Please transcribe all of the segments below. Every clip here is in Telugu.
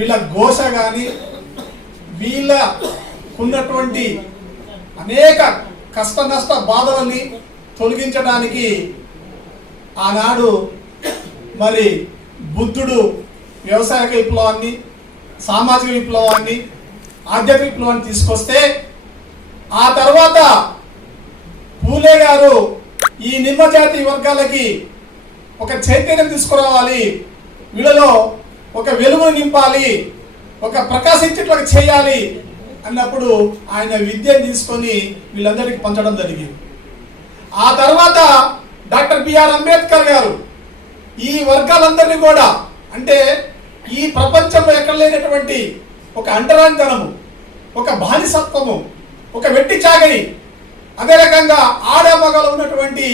వీళ్ళ ఘోష కానీ వీళ్ళ ఉన్నటువంటి అనేక కష్ట నష్ట బాధలని తొలగించడానికి ఆనాడు మరి బుద్ధుడు వ్యవసాయ విప్లవాన్ని సామాజిక విప్లవాన్ని ఆధ్యాత్మిక విప్లవాన్ని తీసుకొస్తే ఆ తర్వాత పూలే గారు ఈ నిమ్మ జాతి వర్గాలకి ఒక చైతన్యం తీసుకురావాలి. వీళ్ళలో ఒక వెలుగును నింపాలి ఒక ప్రకాశించేట్లుగా చేయాలి అన్నప్పుడు ఆయన విద్యను తీసుకొని వీళ్ళందరికీ పంచడం జరిగింది. ఆ తర్వాత డాక్టర్ బిఆర్ అంబేద్కర్ గారు ఈ వర్గాలందరినీ కూడా అంటే ఈ ప్రపంచంలో ఎక్కడ లేనటువంటి ఒక అంటరానితనము ఒక బానిసత్వము ఒక వెట్టి చాగని అదే రకంగా ఆడమగలు ఉన్నటువంటి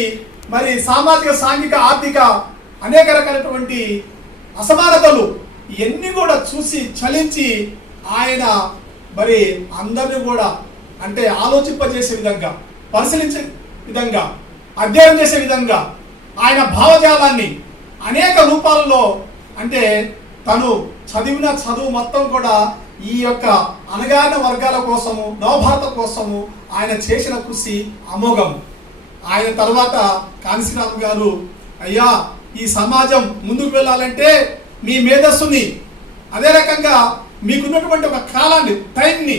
మరి సామాజిక సాంఘిక ఆర్థిక అనేక రకాలైనటువంటి అసమానతలు ఇవన్నీ కూడా చూసి చలించి ఆయన మరి అందరిని కూడా అంటే ఆలోచింపజేసే విధంగా పరిశీలించే విధంగా అధ్యయనం చేసే విధంగా ఆయన భావజాలాన్ని అనేక రూపాలలో అంటే తను చదివిన చదువు మొత్తం కూడా ఈ యొక్క అనగారిన వర్గాల కోసము నవభారత కోసము ఆయన చేసిన కృషి అమోఘం. ఆయన తర్వాత కాంశీరామ్ గారు అయ్యా ఈ సమాజం ముందుకు వెళ్ళాలంటే మీ మేధస్సుని అదే రకంగా మీకున్నటువంటి ఒక కాలాన్ని టైంని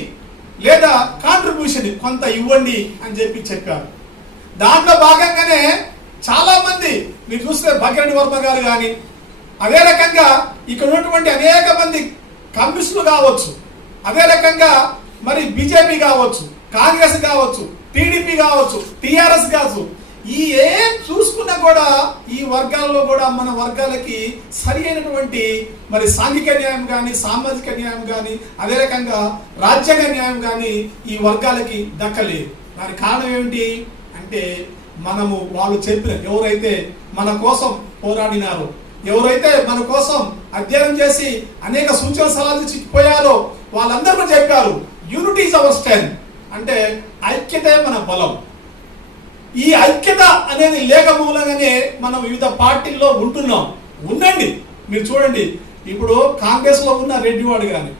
లేదా కాంట్రిబ్యూషన్ కొంత ఇవ్వండి అని చెప్పి చెప్పారు. దాంట్లో భాగంగానే చాలా మంది మీరు చూస్తే భగరణి వర్మ గారు కానీ అదే రకంగా ఇక్కడ ఉన్నటువంటి అనేక మంది కమ్యూనిస్టులు కావచ్చు అదే రకంగా మరి బీజేపీ కావచ్చు కాంగ్రెస్ కావచ్చు టీడీపీ కావచ్చు టీఆర్ఎస్ కావచ్చు ఈ ఏం చూసుకున్నా కూడా ఈ వర్గాల్లో కూడా మన వర్గాలకి సరి అయినటువంటి మరి సాంఘిక న్యాయం కానీ సామాజిక న్యాయం కానీ అదే రకంగా రాజ్యాంగ న్యాయం కానీ ఈ వర్గాలకి దక్కలేదు దానికి కారణం ఏమిటి? అంటే మనము వాళ్ళు చెప్పిన ఎవరైతే మన కోసం పోరాడినారో ఎవరైతే మన కోసం అధ్యయనం చేసి అనేక సూచన సలహాలు చిక్కిపోయారో వాళ్ళందరూ చెప్పారు యూనిటీ ఇస్ అవర్ స్ట్రెంత్ అంటే ఐక్యతే మన బలం. ఈ ఐక్యత అనేది లేక మూలంగానే మనం వివిధ పార్టీల్లో ఉంటున్నాం. ఉండండి. మీరు చూడండి. ఇప్పుడు కాంగ్రెస్లో ఉన్న రెడ్డివాడు కానీ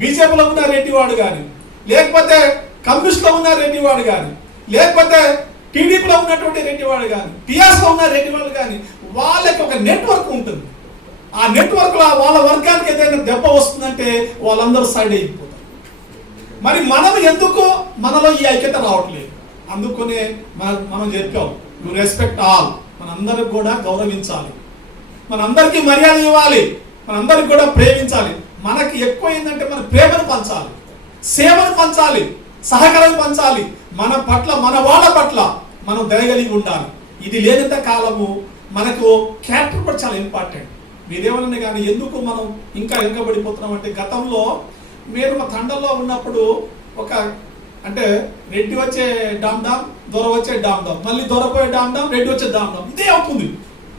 బీజేపీలో ఉన్న రెడ్డివాడు కానీ లేకపోతే కమ్యూనిస్ట్లో ఉన్న రెడ్డివాడు కానీ లేకపోతే టీడీపీలో ఉన్నటువంటి రెడ్డివాడు కానీ టీఆర్ఎస్లో ఉన్న రెడ్డివాడు కానీ వాళ్ళకి ఒక నెట్వర్క్ ఉంటుంది. ఆ నెట్వర్క్లో వాళ్ళ వర్గానికి ఏదైనా దెబ్బ వస్తుందంటే వాళ్ళందరూ సైడ్ అయిపోతారు. మరి మనం ఎందుకు మనలో ఈ ఐక్యత రావట్లేదు? అందుకునే మన మనం చెప్పాం యు రెస్పెక్ట్ ఆల్ మనందరికి కూడా గౌరవించాలి. మనందరికీ మర్యాద ఇవ్వాలి. మనందరికి కూడా ప్రేమించాలి. మనకి ఎక్కువ ఏంటంటే మన ప్రేమను పంచాలి. సేవను పంచాలి. సహకారం పంచాలి. మన పట్ల మన వాళ్ళ పట్ల మనం దయగలిగి ఉండాలి. ఇది లేనంత కాలము మనకు క్యారెక్టర్ కూడా చాలా ఇంపార్టెంట్ మీరేమన్నా కానీ ఎందుకు మనం ఇంకా వెనుకబడిపోతున్నాం అంటే గతంలో మీరు మా తండల్లో ఉన్నప్పుడు ఒక అంటే రెడ్డి వచ్చే డామ్ డామ్ దొర వచ్చే డామ్ డామ్. మళ్ళీ దొర పోయే డామ్ డామ్ రెడ్డి వచ్చే డామ్ డామ్. ఇదే అవుతుంది.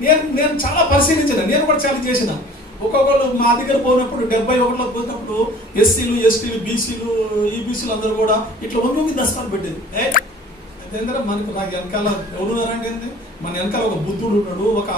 నేను నేను చాలా పరిశీలించిన నేను కూడా చాలా చేసిన. ఒక్కొక్కరు మా దగ్గర పోయినప్పుడు డెబ్బై ఒకటిలో పోయినప్పుడు ఎస్సీలు ఎస్టీలు బీసీలు ఈబీసీలు అందరూ కూడా ఇట్లా వంగి వంగి దశకాలు పెట్టేది. ఏ అదేంద్రా మనకు నాకు వెనకాల ఎవరు అంటే మన వెనకాల ఒక బుద్ధుడు ఉన్నాడు ఒక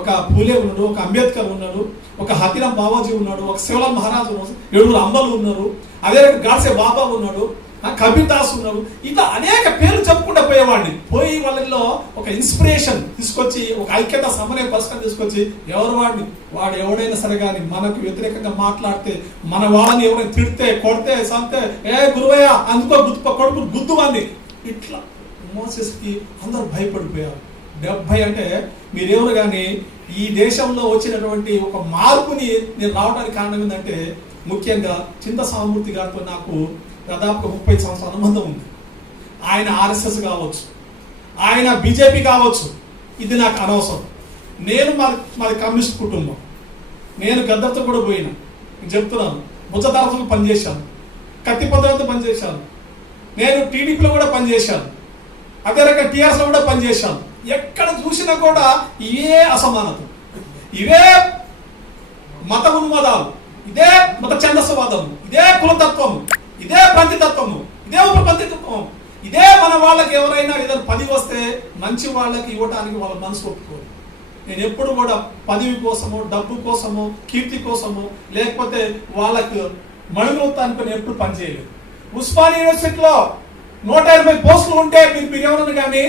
ఒక పూలే ఉన్నాడు ఒక అంబేద్కర్ ఉన్నాడు ఒక హతిరామ్ బాబాజీ ఉన్నాడు ఒక శివలాల్ మహారాజు ఉన్నాడు ఏడుగురు అంబలు ఉన్నారు. అదే గాడ్సే బాబా ఉన్నాడు. ఆ కబీర్ ఉన్నారు ఇట్లా అనేక పేర్లు చెప్పుకుంటూ పోయేవాడిని. పోయి వాళ్ళలో ఒక ఇన్స్పిరేషన్ తీసుకొచ్చి ఒక ఐక్యత సమన్వయ పరిష్కారం తీసుకొచ్చి ఎవరు వాడిని? వాడు ఎవడైనా సరే కానీ మనకు వ్యతిరేకంగా మాట్లాడితే మన వాళ్ళని ఎవరైనా తిడితే కొడితే సంతే ఏ గురువయ్య అందుకో గుర్తు కొడుకు గుద్దు వాడిని. ఇట్లా మోసెస్కి అందరూ భయపడిపోయారు. డెబ్బై అంటే మీరెవరు కానీ ఈ దేశంలో వచ్చినటువంటి ఒక మార్పుని నేను రావడానికి కారణం ఏంటంటే ముఖ్యంగా చింత సామూర్తి గారితో నాకు దాదాపు ముప్పై సంవత్సరాల అనుబంధం ఉంది. ఆయన ఆర్ఎస్ఎస్ కావచ్చు ఆయన బీజేపీ కావచ్చు ఇది నాకు అనవసరం. నేను మా మాది కమ్యూనిస్ట్ కుటుంబం. నేను గద్దర్తో కూడా పోయినా. చెప్తున్నాను బుద్ధదారతో పనిచేశాను కత్తిపత్రంతో పనిచేశాను. నేను టీడీపీలో కూడా పనిచేశాను. అదే రకంగా టీఆర్ఎస్లో కూడా పనిచేశాను. ఎక్కడ చూసినా కూడా ఇవే అసమానత. ఇవే మత ఉన్మాదాలు. ఇదే మత ఛందస్వాదము ఇదే కులతత్వము ఇదే ప్రతితత్వము ఇదే ఉపప్రతితత్వం ఇదే మన వాళ్ళకి ఎవరైనా ఏదైనా పది వస్తే మంచి వాళ్ళకి ఇవ్వడానికి వాళ్ళ మనసు ఒప్పుకోరు. నేను ఎప్పుడు కూడా పదవి కోసము డబ్బు కోసము కీర్తి కోసము లేకపోతే వాళ్ళకు మణుగుతా అనుకుని ఎప్పుడు పనిచేయలేదు ఉస్మాన్ యూనివర్సిటీలో నూట ఎనభై పోస్టులు ఉంటే మీరు మీరు కానీ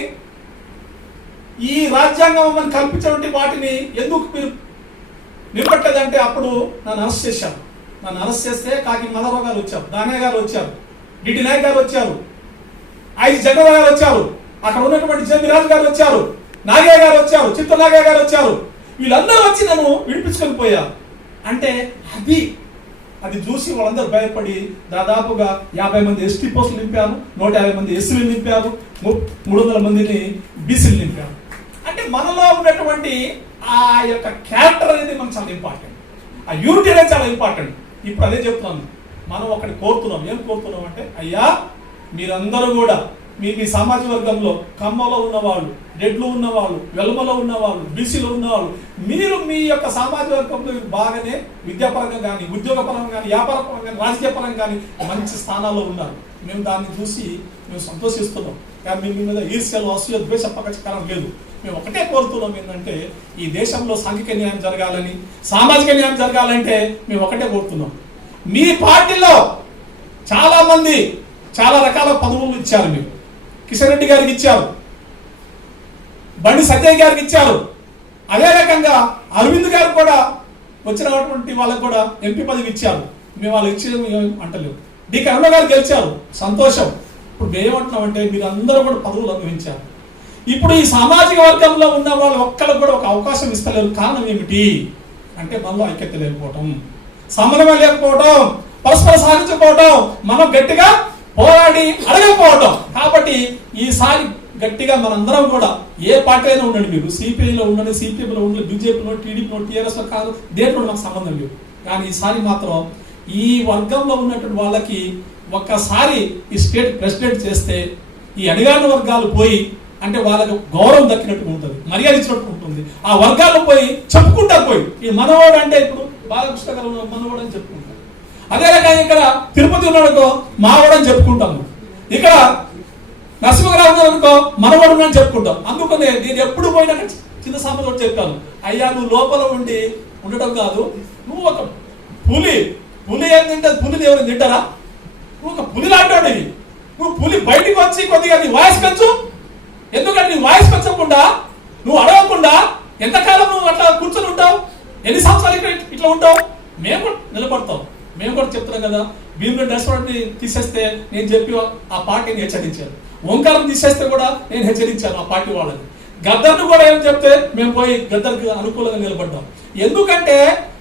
ఈ రాజ్యాంగం మనం కల్పించినటువంటి వాటిని ఎందుకు మీరు నిలబట్టలేదంటే అప్పుడు నన్ను అరెస్ట్ చేశాను నన్ను అరెస్ట్ చేస్తే కాకి మదరావు గారు వచ్చారు దానయ్య గారు వచ్చారు డిటి నాయక్ గారు వచ్చారు ఐదు జగన్ గారు వచ్చారు అక్కడ ఉన్నటువంటి జమిరాజు గారు వచ్చారు నాగయ్య గారు వచ్చారు చిత్త నాగయ్య గారు వచ్చారు. వీళ్ళందరూ వచ్చి నన్ను విడిపించుకొని పోయారు అంటే అది అది చూసి వాళ్ళందరూ భయపడి దాదాపుగా యాభై మంది ఎస్టీ పోస్టులు నింపారు నూట యాభై మంది ఎస్సీలు నింపారు ము- మూడు వందల మందిని బీసీలు నింపారు. అంటే మనలో ఉన్నటువంటి ఆ యొక్క క్యారెక్టర్ అనేది మనకు చాలా ఇంపార్టెంట్. ఆ యూనిటీ అనేది చాలా ఇంపార్టెంట్. ఇప్పుడు అదే చెప్తున్నాను మనం ఒకటి కోరుతున్నాం. ఏం కోరుతున్నాం అంటే అయ్యా మీరందరూ కూడా మీ మీ సమాజ వర్గంలో కమ్మలో ఉన్నవాళ్ళు రెడ్లు ఉన్నవాళ్ళు వెలుమలో ఉన్నవాళ్ళు బీసీలో ఉన్నవాళ్ళు మీరు మీ యొక్క సామాజ వర్గంలో బాగానే విద్యాపరంగా కానీ ఉద్యోగపరంగా కానీ వ్యాపారపరంగా కానీ రాజకీయ పరంగా కానీ మంచి స్థానాల్లో ఉన్నారు. మేము దాన్ని చూసి మేము సంతోషిస్తున్నాం. కానీ మీ మీద ఈర్ష్యలు అసూయ ద్వేష పకచకారం లేదు. మేము ఒకటే కోరుతున్నాం ఏంటంటే ఈ దేశంలో సాంఘిక న్యాయం జరగాలని సామాజిక న్యాయం జరగాలంటే మేము ఒకటే కోరుతున్నాం. మీ పార్టీలో చాలామంది చాలా రకాల పదవులు ఇచ్చారు మీరు. కిషన్ రెడ్డి గారికి ఇచ్చారు. బండి సత్యయ్య గారికి ఇచ్చారు. అదే రకంగా అరవింద్ గారు కూడా వచ్చినటువంటి వాళ్ళకు కూడా ఎంపీ పదవి ఇచ్చారు. మేము వాళ్ళు ఇచ్చేది ఏం అంటలేవు డి కరుణ గారు గెలిచారు. సంతోషం. ఇప్పుడు మేము అంటే మీరు అందరూ కూడా పదవులు అనుభవించారు ఇప్పుడు ఈ సామాజిక వర్గంలో ఉన్న వాళ్ళు ఒక్కరికి కూడా ఒక అవకాశం ఇస్తలేరు. కారణం ఏమిటి? అంటే మనలో ఐక్యత లేకపోవటం. సమన్వయం లేకపోవటం. పరస్పర సాధించకపోవటం మనం గట్టిగా పోరాడి అడగకపోవటం. కాబట్టి ఈసారి గట్టిగా మనందరం కూడా ఏ పార్టీ అయినా ఉండండి మీరు. సిపిఐలో ఉండండి సిపిఎంలో ఉండండి బీజేపీలో టీడీపీలో టీఆర్ఎస్లో కాదు దేంట్లో మాకు సంబంధం లేదు. కానీ ఈసారి మాత్రం ఈ వర్గంలో ఉన్నటువంటి వాళ్ళకి ఒక్కసారి ఈ స్టేట్ ప్రెసిడెంట్ చేస్తే ఈ అడిగాని వర్గాలు పోయి అంటే వాళ్ళకు గౌరవం దక్కినట్టు ఉంటుంది మర్యాద ఇచ్చినట్టు ఉంటుంది. ఆ వర్గాలు పోయి చెప్పుకుంటారు పోయి. ఈ మనవాడు అంటే ఇప్పుడు బాలకృష్ణ గారు ఉన్న మనవాడు అని చెప్పుకుంటారు. అదే రకంగా ఇక్కడ తిరుపతి ఉన్నాడుకో మావాడు చెప్పుకుంటాము ఇక్కడ నరసింహరావు అనుకో మనవాడు అని చెప్పుకుంటాం. అందుకనే నేను ఎప్పుడు పోయినా చిన్న సాంబతో చెప్తాను. అయ్యా నువ్వు లోపల ఉండి ఉండటం కాదు. నువ్వు ఒక పులి. పులి ఏం తింటది? పులిని ఎవరు తింటారా? నువ్వు ఒక పులి లాంటి నువ్వు పులి బయటికి వచ్చి కొద్దిగా నీ వాయిస్ పెంచు ఎందుకంటే నీ వాయిస్ పెంచకుండా నువ్వు అడగకుండా ఎంతకాలం నువ్వు అట్లా కూర్చొని ఉంటావు? ఎన్ని సంవత్సరాలు ఇక్కడ ఇట్లా ఉంటావు? మేము నిలబడతాం. మేము కూడా చెప్తున్నాం కదా భీముడు రెస్టారెంట్ తీసేస్తే నేను చెప్పి ఆ పార్టీని హెచ్చరించాను ఓంకారం తీసేస్తే కూడా నేను హెచ్చరించాను ఆ పార్టీ వాళ్ళని. గద్దర్ను కూడా ఏం చెప్తే మేము పోయి గద్దర్కి అనుకూలంగా నిలబడ్డాం. ఎందుకంటే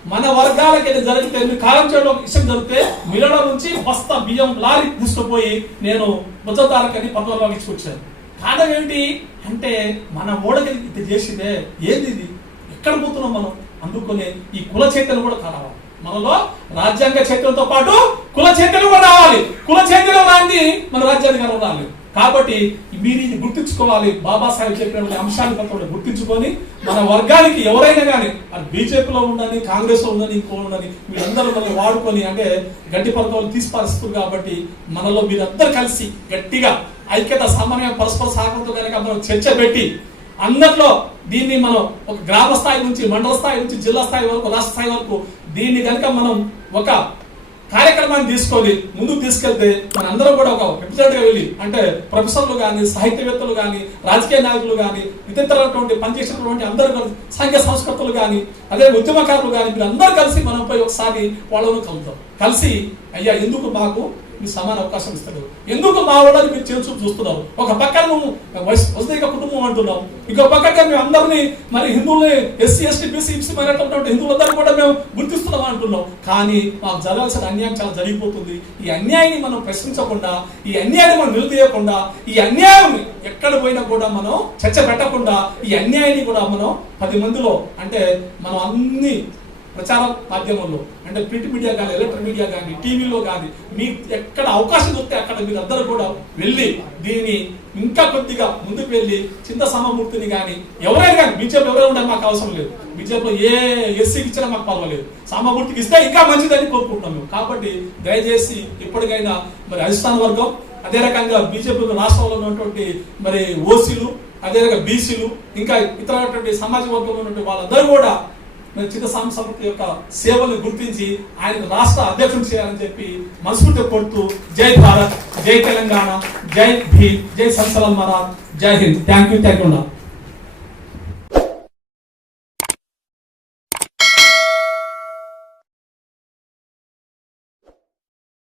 మన వర్గాలకి ఇది జరిగితే మీరు కాలం చేయడం ఇష్టం జరిగితే మిలడ నుంచి బస్తా బియ్యం లారీ తీసుకుపోయి నేను బుద్ధతారకని పద్మరావు ఇచ్చుకొచ్చాను కారణం ఏంటి అంటే మన ఓడకి ఇది చేసిందే ఏది ఇది? ఎక్కడ పోతున్నాం మనం? అందుకనే ఈ కుల చైతన్యం కూడా కావాలి మనలో రాజ్యాంగ చైతన్యంతో పాటు కుల చైతన్యం కూడా రావాలి. కుల చైతన్యం రాంది మన రాజ్యాంగం రావాలి కాబట్టి మీరు ఇది గుర్తుంచుకోవాలి. బాబాసాహెబ్ చెప్పినటువంటి అంశాన్ని కొంత గుర్తుంచుకొని మన వర్గానికి ఎవరైనా కానీ అది బీజేపీలో ఉండని కాంగ్రెస్లో ఉండని ఇంకో ఉండని మీరందరూ మనల్ని వాడుకొని అంటే గట్టి పథకాలు తీసిపారుస్తారు కాబట్టి మనలో మీరందరూ కలిసి గట్టిగా ఐక్యత సామాన్య పరస్పర సహకారంతో కనుక మనం చర్చ పెట్టి అందరిలో దీన్ని మనం ఒక గ్రామ స్థాయి నుంచి మండల స్థాయి నుంచి జిల్లా స్థాయి వరకు రాష్ట్ర స్థాయి వరకు దీన్ని కనుక మనం ఒక కార్యక్రమాన్ని తీసుకొని ముందుకు తీసుకెళ్తే మన అందరం కూడా ఒక రిప్రజెంట్గా వెళ్ళి అంటే ప్రొఫెసర్లు కానీ సాహిత్యవేత్తలు కానీ రాజకీయ నాయకులు కానీ ఇతరటువంటి పనిచేసినటువంటి అందరూ కలిసి సంఘ సంస్కృతులు కానీ అదే ఉద్యమకారులు కానీ మీరు అందరూ కలిసి మనం పోయి ఒకసారి వాళ్ళను కలుద్దాం. కలిసి అయ్యా ఎందుకు మాకు మీకు సమాన అవకాశం ఇస్తాడు. ఎందుకు మా వాళ్ళని మీరు చేసి చూస్తున్నావు? ఒక పక్కన నువ్వు వసతిక కుటుంబం అంటున్నావు. ఇంకో పక్కన మేము అందరినీ మరి హిందువుల్ని ఎస్సీ ఎస్టీ బీసీ ఇప్సీ మారేటటువంటి హిందువులందరూ కూడా మేము గుర్తిస్తున్నాం అంటున్నాం కానీ మాకు జరగాల్సిన అన్యాయం చాలా జరిగిపోతుంది. ఈ అన్యాయాన్ని మనం ప్రశ్నించకుండా ఈ అన్యాయాన్ని మనం నిలదీయకుండా ఈ అన్యాయం ఎక్కడ పోయినా కూడా మనం చర్చ పెట్టకుండా ఈ అన్యాయాన్ని కూడా మనం పది మందిలో అంటే మనం అన్ని ప్రచార మాధ్యమంలో అంటే ప్రింట్ మీడియా కానీ ఎలక్ట్రిక్ మీడియా కానీ టీవీలో కానీ మీకు ఎక్కడ అవకాశం వస్తే అక్కడ మీరు అందరూ కూడా వెళ్ళి దీన్ని ఇంకా కొద్దిగా ముందుకు వెళ్ళి చింత సమమూర్తిని కానీ ఎవరైనా కానీ బీజేపీ ఎవరైనా ఉండాలి మాకు అవసరం లేదు. బీజేపీలో ఏ ఎస్సీకి ఇచ్చినా మాకు పర్వాలేదు. సామమూర్తికి ఇస్తే ఇంకా మంచిదని కోరుకుంటున్నాం మేము. కాబట్టి దయచేసి ఇప్పటికైనా మరి అధిష్టాన వర్గం అదే రకంగా బీజేపీ రాష్ట్రంలో ఉన్నటువంటి మరి ఓసీలు అదేవిధంగా బీసీలు ఇంకా ఇతరటువంటి సమాజ వర్గంలో ఉన్నటువంటి వాళ్ళందరూ కూడా మరి చిత్తస్వామి సంస్థ యొక్క సేవలు గుర్తించి ఆయన రాష్ట్ర అధ్యక్షుడు చేయాలని చెప్పి మనస్ఫూర్తి కొడుతూ జై భారత్ జై తెలంగాణ జై భీమ్ జై సత్సలం మహారాజ్ జై Hind. Thank you thank you